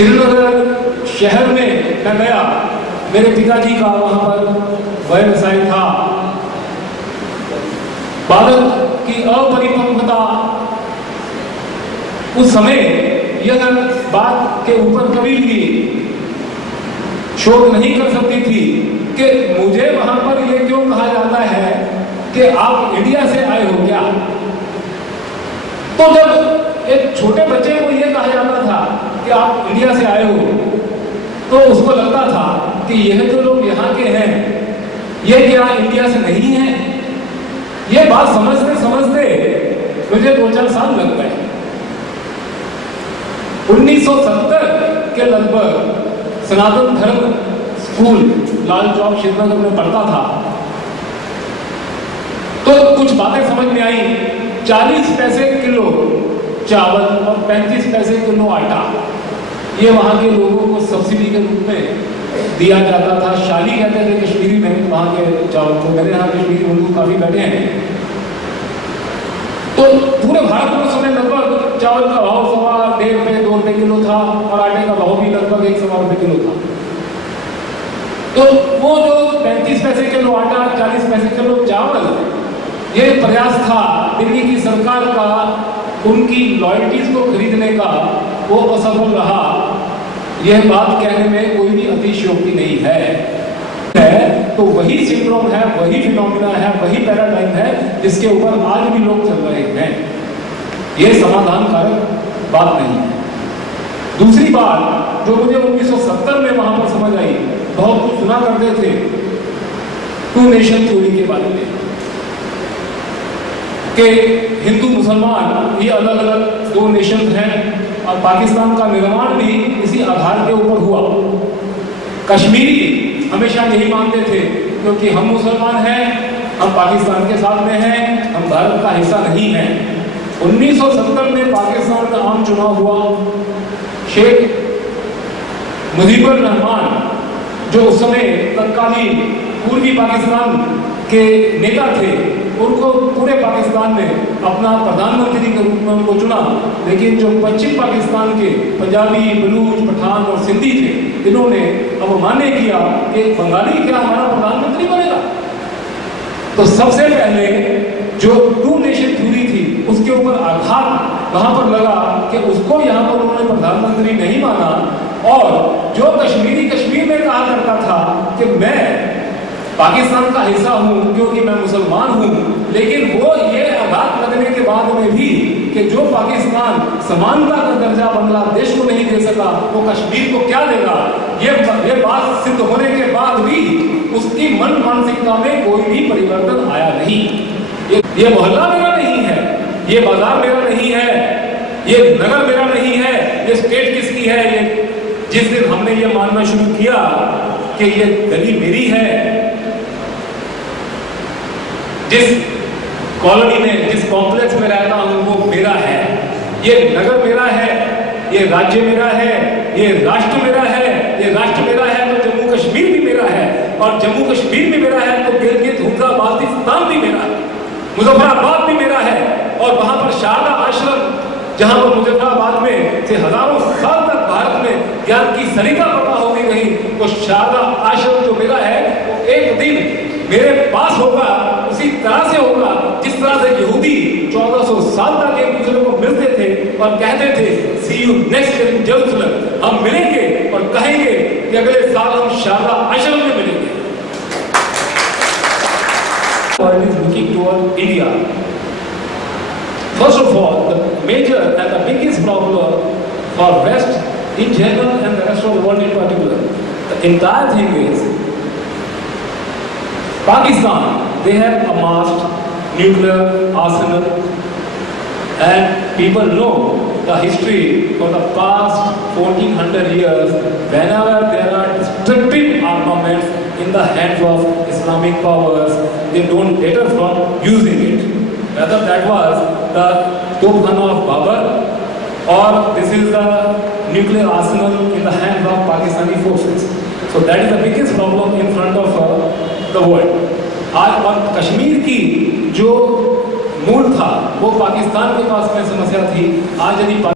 श्रीनगर शहर में मैं गया, मेरे पिताजी का वहां पर व्यवसाय था। बालक की अपरिपक्वता उस समय यह बात के ऊपर कभी भी शोध नहीं कर सकती थी कि मुझे वहां पर यह क्यों कहा जाता है कि आप इंडिया से आए हो क्या। तो जब एक छोटे बच्चे को यह कहा जाता था कि आप इंडिया से आए हो, तो उसको लगता था कि यह जो लोग यहाँ के हैं ये क्या इंडिया से नहीं है। ये बात समझते समझते मुझे 2-4 साल लग गए। 1970 के लगभग सनातन धर्म स्कूल लाल चौक श्रीनगर में पढ़ता था, तो कुछ बातें समझ में आई। 40 पैसे किलो चावल और 35 पैसे किलो आटा ये वहां के लोगों को सब्सिडी के रूप में दिया जाता था। शाली कहते थे कश्मीरी में वहां के चावल को। मेरे यहाँ कश्मीरी बंधु काफी बैठे हैं। तो पूरे भारत में समय लगभग चावल का भाव 1.5 रुपए 2 रुपए किलो था और आटे का भाव भी लगभग 1.25 रुपए किलो था। तो वो जो 35 पैसे किलो आटा 40 पैसे किलो चावल, ये प्रयास था दिल्ली की सरकार का उनकी लॉयल्टीज को खरीदने का, वो असफल रहा। यह बात कहने में कोई भी अतिशयोक्ति नहीं है। तो वही सिंड्रोम है, वही फिनोमिना है, वही पैराडाइम है जिसके ऊपर आज भी लोग चल रहे हैं। यह समाधानकारक बात नहीं है। दूसरी बात जो मुझे 1970 में वहां पर समझ आई, बहुत कुछ सुना करते थे 2 नेशन थ्योरी के बारे में कि हिंदू मुसलमान ये अलग अलग 2 नेशन हैं और पाकिस्तान का निर्माण भी इसी आधार के ऊपर हुआ। कश्मीरी हमेशा यही मानते थे क्योंकि हम मुसलमान हैं, हम पाकिस्तान के साथ में हैं, हम भारत का हिस्सा नहीं हैं। 1970 में पाकिस्तान का आम चुनाव हुआ। शेख मुजीबुर रहमान जो उस समय तत्कालीन पूर्वी पाकिस्तान के नेता थे, उनको पूरे पाकिस्तान में अपना प्रधानमंत्री के रूप में उनको चुना। लेकिन जो पश्चिम पाकिस्तान के पंजाबी, बलूच, पठान और सिंधी थे, इन्होंने अब मान्य किया कि बंगाली क्या हमारा प्रधानमंत्री बनेगा। तो सबसे पहले जो 2 नेशन थ्योरी थी उसके ऊपर आघात वहां पर लगा कि उसको यहाँ पर उन्होंने प्रधानमंत्री नहीं माना। और जो कश्मीरी कश्मीर में कहा करता था कि मैं पाकिस्तान का हिस्सा हूं क्योंकि मैं मुसलमान हूं, लेकिन वो ये आघात लगने के बाद में भी कि जो पाकिस्तान समानता का दर्जा बांग्लादेश को नहीं दे सका, वो कश्मीर को क्या देगा। ये बात सिद्ध होने के बाद भी उसकी मन मानसिकता में कोई भी परिवर्तन आया नहीं। ये मोहल्ला मेरा नहीं है, ये बाजार मेरा नहीं है, ये नगर मेरा नहीं है, ये स्टेट किसकी है। ये जिस दिन हमने ये मानना शुरू किया कि ये गली मेरी है, जिस कॉलोनी में जिस कॉम्प्लेक्स में रहता हूं वो मेरा है, ये नगर मेरा है, ये राज्य मेरा है, ये राष्ट्र मेरा है, ये राष्ट्र मेरा है तो जम्मू कश्मीर भी मेरा है, और जम्मू कश्मीर भी मेरा है तो गिलगित हुंजा बाल्टिस्तान भी मेरा है, मुजफ्फराबाद भी मेरा है। और वहां पर शारदा आश्रम जहां पर मुजफ्फराबाद में से हजारों साल तक भारत में ज्ञान की सरिता प्रवाह होती रही, वो शारदा आश्रम जो मेरा है वो एक दिन मेरे पास होगा। उसी तरह से होगा जिस तरह से यहूदी 1400 साल तक एक दूसरे को मिलते थे और कहते थे सी यू नेक्स्ट इन जेरूसलम। हम मिलेंगे और कहेंगे कि अगले साल हम शारदा आश्रम में मिलेंगे। World is looking toward India. First of all, the major and the biggest problem for West in general and the rest of the world in particular, the entire thing is Pakistan. They have amassed nuclear arsenal, and people know the history for the past 1400 years. Whenever there are destructive armaments in the hands of Islamic powers, they don't deter from using it. Whether that was the Topkhana of Babur or this is the nuclear arsenal in the hands of Pakistani forces. So that is the biggest problem in front of the world. आज और कश्मीर की जो मूल था वो पाकिस्तान के पास में समस्या थी। आज यदि